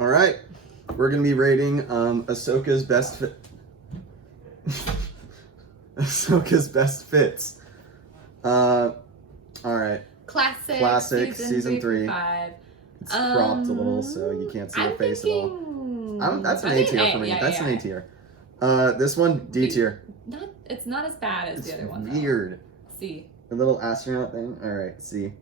All right, we're gonna be rating Ahsoka's best fit. Ahsoka's best fits. All right. Classic. Season 3. 5. It's cropped a little, so you can't see her face at all. That's an A tier for me. That's an A tier. This one D tier. It's not as bad as the other one. Weird. C. The little astronaut thing. All right, C.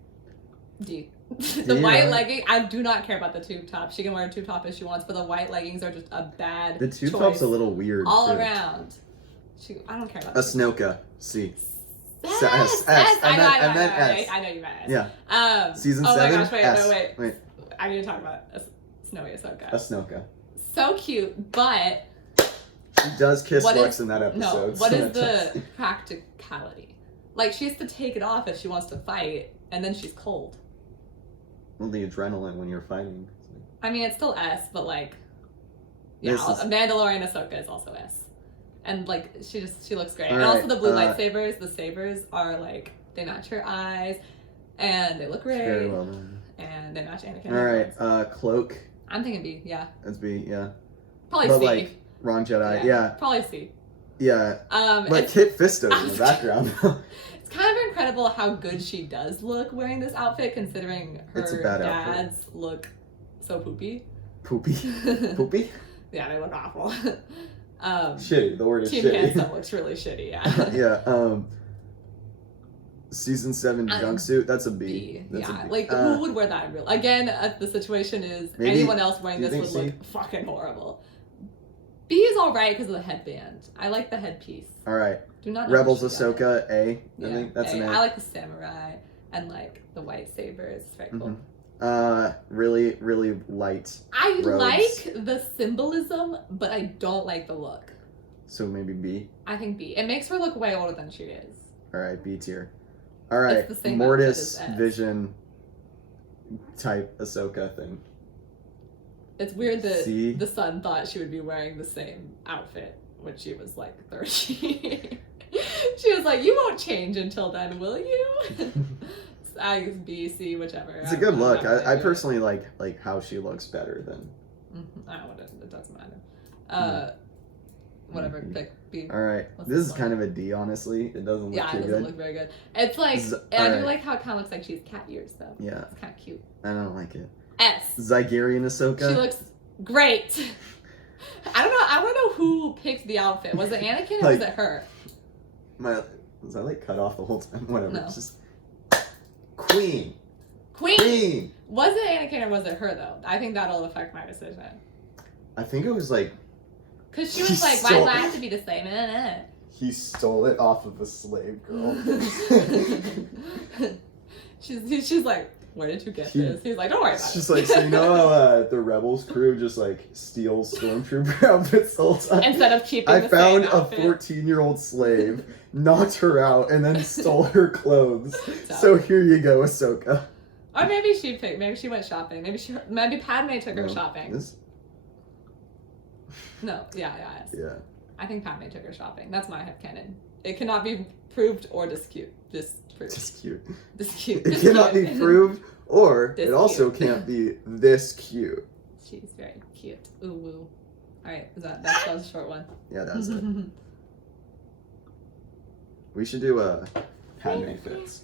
D. The white legging. I do not care about the tube top. She can wear a tube top if she wants, but the white leggings are just a bad. The tube top's a little weird. All too. around. I don't care about. Ahsoka. C. S. I meant S. I know you meant S. Yeah. Season 7. Oh my gosh! Wait. I need to talk about Snowy Ahsoka. Ahsoka. So cute, but she does kiss Lux in that episode. No. What is the practicality? Like, she has to take it off if she wants to fight, and then she's cold. Well, the adrenaline when you're fighting. I mean, it's still S, but like, yeah, Mandalorian Ahsoka is also S. And like, she looks great. And also the blue lightsabers, the sabers are like, they match her eyes, and they look great. Very well done. And they match Anakin. All right, cloak. I'm thinking B, yeah. That's B, yeah. Probably but C. Like, wrong Jedi, yeah. Probably C. Yeah. But Kit Fisto's in the background. It's kind of incredible how good she does look wearing this outfit, considering her dad's look so poopy. Poopy? Poopy? Yeah, they look awful. Shitty. The word is Team shitty. Handsome looks really shitty, yeah. Yeah. Season 7 junksuit. That's a B. That's a B. Like, who would wear that in real? Again, the situation is anyone else wearing this would look fucking horrible. B is alright because of the headband. I like the headpiece. Alright. Do not Rebels Ahsoka, A. I think that's an A. I like the samurai and like the white sabers. It's very cool. Really, really light. I robes. like the symbolism, but I don't like the look. So maybe B? I think B. It makes her look way older than she is. Alright, B tier. Alright, Mortis Vision type Ahsoka thing. It's weird that the son thought she would be wearing the same outfit when she was like 30. She was like, you won't change until then, will you? I guess B, C, whichever. It's a good look. I personally like how she looks better than... It doesn't matter. Whatever, pick B. Alright, this is kind of a D, honestly. It doesn't look too good. Yeah, it doesn't look very good. It's like, I do like how it kind of looks like she has cat ears, though. Yeah. It's kind of cute. I don't like it. S. Zygerian Ahsoka. She looks great. I don't know. I want to know who picked the outfit. Was it Anakin or was it her? Was I like cut off the whole time? Whatever. No. It's just Queen. Was it Anakin or was it her though? I think that'll affect my decision. I think it was like. Cause she was like, "Why do I have to be the same?" He stole it off of a slave girl. she's like, where did you get this? He's like, don't worry about it. It's just like, so you know how the Rebels crew just like steals stormtrooper outfits the whole time? Instead of keeping I found a 14-year-old slave, knocked her out, and then stole her clothes. So here you go, Ahsoka. Or maybe she went shopping. Maybe Padme took her shopping. No, yeah. I think Padme took her shopping. That's my headcanon. It cannot be proved or disproved. Dispute. It cannot be proved, or it also can't be this cute. She's very cute. Ooh woo. Alright, that was a short one. Yeah, that's it. We should do a Padme fits.